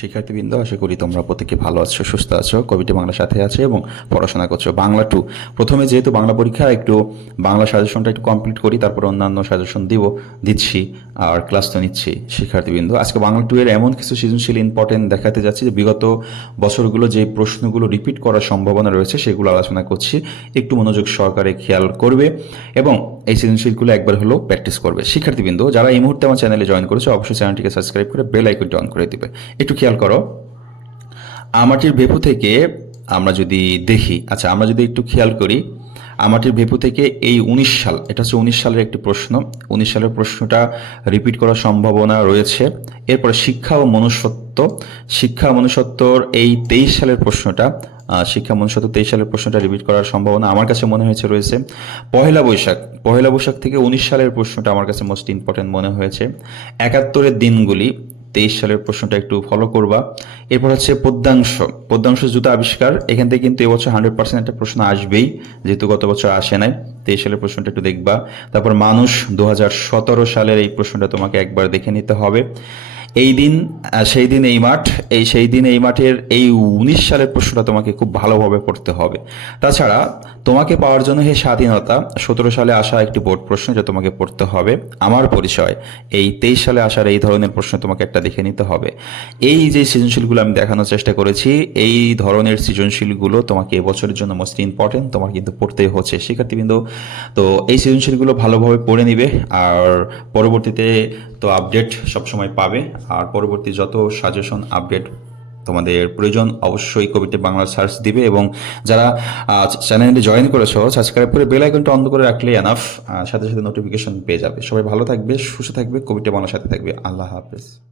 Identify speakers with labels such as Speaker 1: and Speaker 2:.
Speaker 1: শিক্ষার্থীবৃন্দ, আশা করি তোমরা প্রত্যেকে ভালো আছো, সুস্থ আছো কবিটি বাংলার সাথে আছে এবং পড়াশোনা করছ। বাংলা টু প্রথমে যেহেতু বাংলা পরীক্ষা, একটু বাংলা সাজেশনটা একটু কমপ্লিট করি, তারপর অন্যান্য সাজেশন দিব, দিচ্ছি, আর ক্লাস তো নিচ্ছি শিক্ষার্থীবৃন্দ। আজকে বাংলা টু এর এমন কিছু সৃজনশীল ইম্পর্টেন্ট দেখাতে যাচ্ছি যে বিগত বছরগুলো যে প্রশ্নগুলো রিপিট করার সম্ভাবনা রয়েছে, সেগুলো আলোচনা করছি। একটু মনোযোগ সহকারে খেয়াল করবে এবং এই সৃজনশীলগুলো একবার হলেও প্র্যাকটিস করবে। শিক্ষার্থীবৃন্দ, যারা এই মুহূর্তে আমার চ্যানেলে জয়েন করেছে, অবশ্যই চ্যানেলটিকে সাবস্ক্রাইব করে বেল আইকনটি অন করে দিবে। একটু খেয়াল করো, আমাটির ভেপু থেকে আমরা যদি দেখি আচ্ছা আমরা যদি একটু খেয়াল করি, আমাটির ভেপু থেকে এই উনিশ সাল, এটা হচ্ছে উনিশ সালের একটি প্রশ্ন, উনিশ সালের প্রশ্নটা রিপিট করার সম্ভাবনা রয়েছে। এরপরে শিক্ষা ও মনুষ্যত্ব, শিক্ষা মনুষ্যত্বর এই তেইশ সালের প্রশ্নটা শিক্ষা মনুষ্যত্ব তেইশ সালের প্রশ্নটা রিপিট করার সম্ভাবনা আমার কাছে মনে হয়েছে রয়েছে। পহেলা বৈশাখ পহেলা বৈশাখ থেকে উনিশ সালের প্রশ্নটা আমার কাছে মোস্ট ইম্পর্টেন্ট মনে হয়েছে। একাত্তরের দিনগুলি তেইশ সালের প্রশ্নটা একটু ফলো করবা। এরপর হচ্ছে পদ্মাংশ। পদ্মাংশ জুতো আবিষ্কার। এখান থেকে কিন্তু এবছর হান্ড্রেড পার্সেন্ট একটা প্রশ্ন আসবেই, যেহেতু গত বছর আসে নাই। তেইশ সালের প্রশ্নটা একটু দেখবা। তারপর মানুষ দু হাজার সতেরো সালের এই প্রশ্নটা তোমাকে একবার দেখে নিতে হবে। এই দিন সেই দিন এই মাঠ, এই সেই দিন এই মাঠের এই উনিশ সালের প্রশ্নটা তোমাকে খুব ভালোভাবে পড়তে হবে। তাছাড়া তোমাকে পাওয়ার জন্য হে স্বাধীনতা, সতেরো সালে আসা একটি বোর্ড প্রশ্ন যা তোমাকে পড়তে হবে। আমার পরিচয়, এই তেইশ সালে আসার এই ধরনের প্রশ্ন তোমাকে একটা দেখে নিতে হবে। এই যে সৃজনশীলগুলো আমি দেখানোর চেষ্টা করেছি, এই ধরনের সৃজনশীলগুলো তোমাকে এবছরের জন্য মোস্ট ইম্পর্টেন্ট তোমার কিন্তু পড়তেই হচ্ছে। শিক্ষার্থীবৃন্দ, তো এই সৃজনশীলগুলো ভালোভাবে পড়ে নিবে, আর পরবর্তীতে তো আপডেট সবসময় পাবে। আর পরবর্তী যত সাজেশন আপডেট তোমাদের প্রয়োজন, অবশ্যই কবিতে বাংলা সার্চ দিবে এবং যারা চ্যানেলটি জয়েন করেছ সাবস্ক্রাইব করে বেল আইকনটা অন্ধ করে রাখলে এনাফ সাথে সাথে নোটিফিকেশন পেয়ে যাবে। সবাই ভালো থাকবে, সুস্থ থাকবে, কবিতে বাংলার সাথে থাকবে। আল্লাহ হাফেজ।